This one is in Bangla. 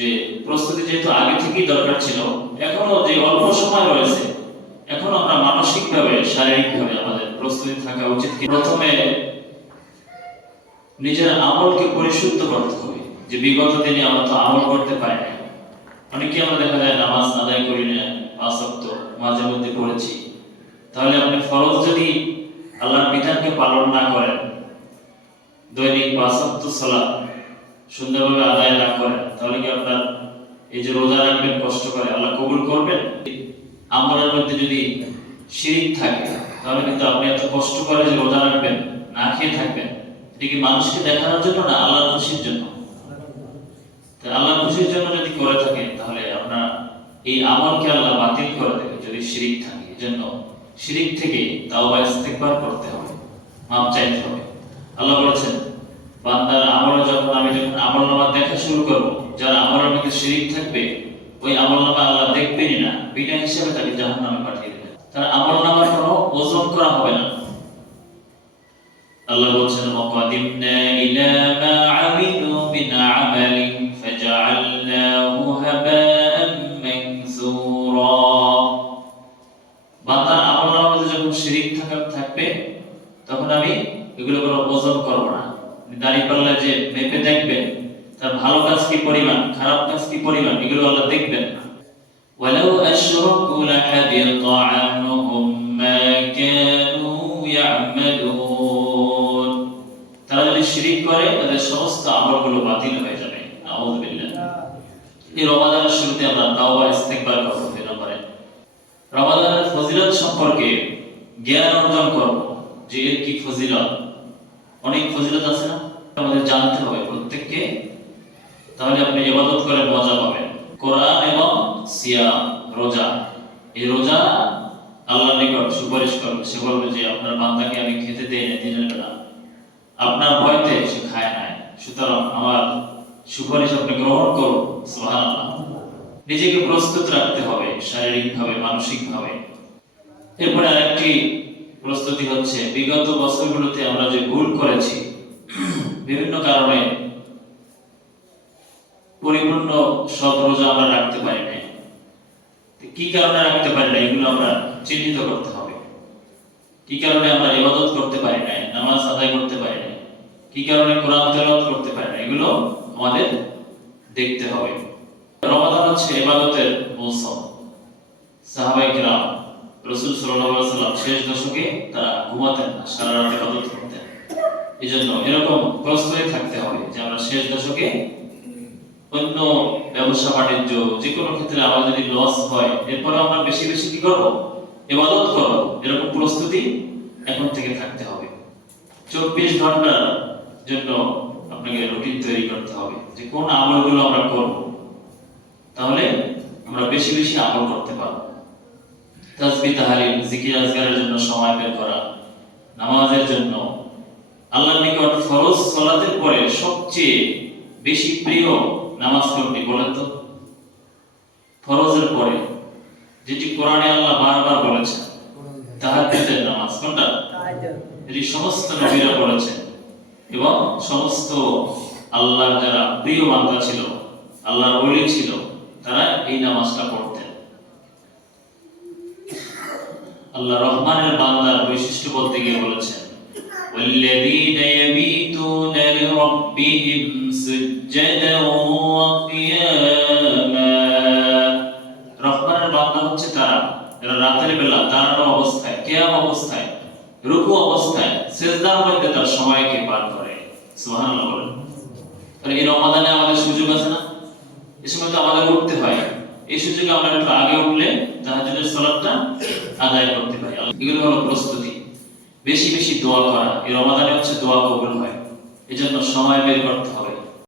যে প্রস্তুতি যেহেতু আগে থেকেই দরকার ছিল, এখনো যে অল্প সময় রয়েছে, এখন আমরা মানসিকভাবে শারীরিকভাবে আমাদের প্রস্তুতি থাকা উচিত। প্রথমে নিজের আমলকে পরিশুদ্ধ করতে হবে, যে বিগত দিনে আমরা তো আমল করতে পারি না। অনেকে আমরা দেখা যায় নামাজ আদায় করি না, 5 ওয়াক্ত মাঝে মধ্যে পড়েছি। তাহলে আপনি ফরজ যদি আল্লাহর বিধানকে পালন না করেন, দৈনিক 5 ওয়াক্ত সালাত সুন্দরভাবে আদায় না করেন, তাহলে কি আপনার এই যে রোজা রাখবেন কষ্ট করে, আল্লাহ কবুল করবেন? আমলের মধ্যে যদি শিরিক থাকে, তাহলে কিন্তু আপনি এত কষ্ট করে যে রোজা রাখবেন, না খেয়ে থাকবেন, এটা কি মানুষকে দেখানোর জন্য না আল্লাহর খুশির জন্য? আল্লাহর খুশির জন্য যদি করে থাকেন, তাহলে আপনার এই আমলকে আল্লাহ বাতিল করে দেবে যদি শিরিক থাকে। এজন্য শিরিক থেকে তাওবা ইস্তেগফার করতে হবে, মাপ চাইতে হবে। আল্লাহ বলেছেন, বান্দার আমল যখন আমি আমলনামা দেখা শুরু করব, যার আমলের মধ্যে শিরিক থাকবে, ওই আমলনামা আল্লাহ দেখবেনই না, বিনা হিসাবে তাকে জাহান্নামে পাঠিয়ে দেবেন। তার আমলনামার কোনো ওজন করা হবে না। আল্লাহ বলেছেন, ওয়াকাদিমনা ইলা মা আমিলু মিন আমালিন ফাজআলনাহু হাবাআন মানসুরা। বান্দার আমলনামার মধ্যে যখন শিরিক থাকবে, তখন আমি এগুলো কোনো ওজন করব না। দাঁড়িপাল্লা যে মেপে দেখবেন তার ভালো কাজ কি পরিমাণ, খারাপ কাজ কি পরিমাণ, এগুলো আল্লাহ দেখবেন না। ওয়ালাউ আশরাকু লাহাবিতা আনহুম মা কানু ইয়ামালুন। তারা যদি শিরিক করে, তাদের সমস্ত আমলগুলো বাতিল হয়ে যাবে। আউযু বিল্লাহ। এই রমাদানের শুরুতে আমরা তাওবা ইস্তেগফার করব। এই নম্বরে রমাদানের ফজিলত সম্পর্কে জ্ঞান অর্জন করব, যে এর কি ফজিলত। অনেক ফজিলত আছে না, আমাদের জানতে হবে প্রত্যেককে। তাহলে আপনি ইবাদত করে মজা পাবেন। কোরআন এবং সিয়াম, রোজা, এই রোজা আল্লাহর নিকট সুপারিশ করবে। সে বলবে যে আপনার বান্দাকে আমি খেতে দেই না দিনের বেলা, আপনার ভয়তে সে খায় নাই, সুতরাং আমার সুপারিশ আপনি গ্রহণ করুন। সুবহানাল্লাহ। নিজেকে প্রস্তুত রাখতে হবে শারীরিকভাবে, মানসিকভাবে। এরপরে আরেকটি প্রস্তুতি হচ্ছে, বিগত বছরগুলোতে আমরা যে ভুল করেছি, বিভিন্ন কারণে পরিপূর্ণ সব রোজা আমরা রাখতে পারি না। কি কারণে রাখতে পারি না, এগুলো আমরা চিহ্নিত করতে হবে। কি কারণে আমরা ইবাদত করতে পারি না, নামাজ আদায় করতে পারি না, কি কারণে কোরআন তেলাওয়াত করতে পারি না, এগুলো আমাদের দেখতে হবে। রমাদান হচ্ছে ইবাদতের মৌসুম। সাহাবায়ে কিরাম রাসূল সাল্লাল্লাহু আলাইহি ওয়াসাল্লাম শেষ দশকে তারা ঘুমাতেন না, সারা রাত ইবাদত করতেন। এজন্য এরকম প্রস্তুতি থাকতে হবে যে আমরা শেষ দশকে অন্য ব্যবসা বাণিজ্য যে কোনো ক্ষেত্রে আমার যদি লস হয়, এরপরে আমরা বেশি বেশি কি করব, ইবাদত করব। এরকম প্রস্তুতি এখন থেকে থাকতে হবে। 24 ঘন্টার জন্য আপনাকে রুটিন তৈরি করতে হবে যে কোন আমলগুলো আমরা করব, তাহলে আমরা বেশি বেশি আমল করতে পারব। তাসবিহ, তাহলিল, জিকির আজকারের জন্য সময় বের করা, নামাজের জন্য। আল্লাহর নিকট ফরজ সালাতের পরে সবচেয়ে বেশি প্রিয় নামাজ কোনটি বলেন তো? ফরজের পরে যেটি কোরআনে আল্লাহ বারবার বলেছেন, তাহাজ্জুদের নামাজ। কোনটা? এটি সমস্ত নবীরা বলেছেন এবং সমস্ত আল্লাহর যারা প্রিয় বান্দা ছিল, আল্লাহর ওলি ছিল, তারা এই নামাজটা পড়তেন। আল্লাহ রহমানের বান্দার বৈশিষ্ট্য বলতে গিয়ে বলেছেন, والذين يبيتون لربهم سجدا وقياما। রহমানের বান্দা হচ্ছে তারা যারা রাতের বেলা দাঁড়ানো অবস্থায়, কিয়াম অবস্থায়, রুকু অবস্থায়, সিজদার মধ্যে তার সময়কে পার করে। সুবহানাল্লাহ বলেন। তাহলে এই রমাদানে আমাদের সুযোগ আছে না? এই সময় তো আমাদের উঠতে হয়। এই সুযোগে আমরা একটু আগে উঠলে তাহাজ্জুদের সালাতটা আদায় করতে পারি। এগুলো হলো প্রস্তুতি। বেশি বেশি দোয়া করা, এই রমাদানে হচ্ছে দোয়া কবুল হয়, এজন্য সময় বের করতে হবে।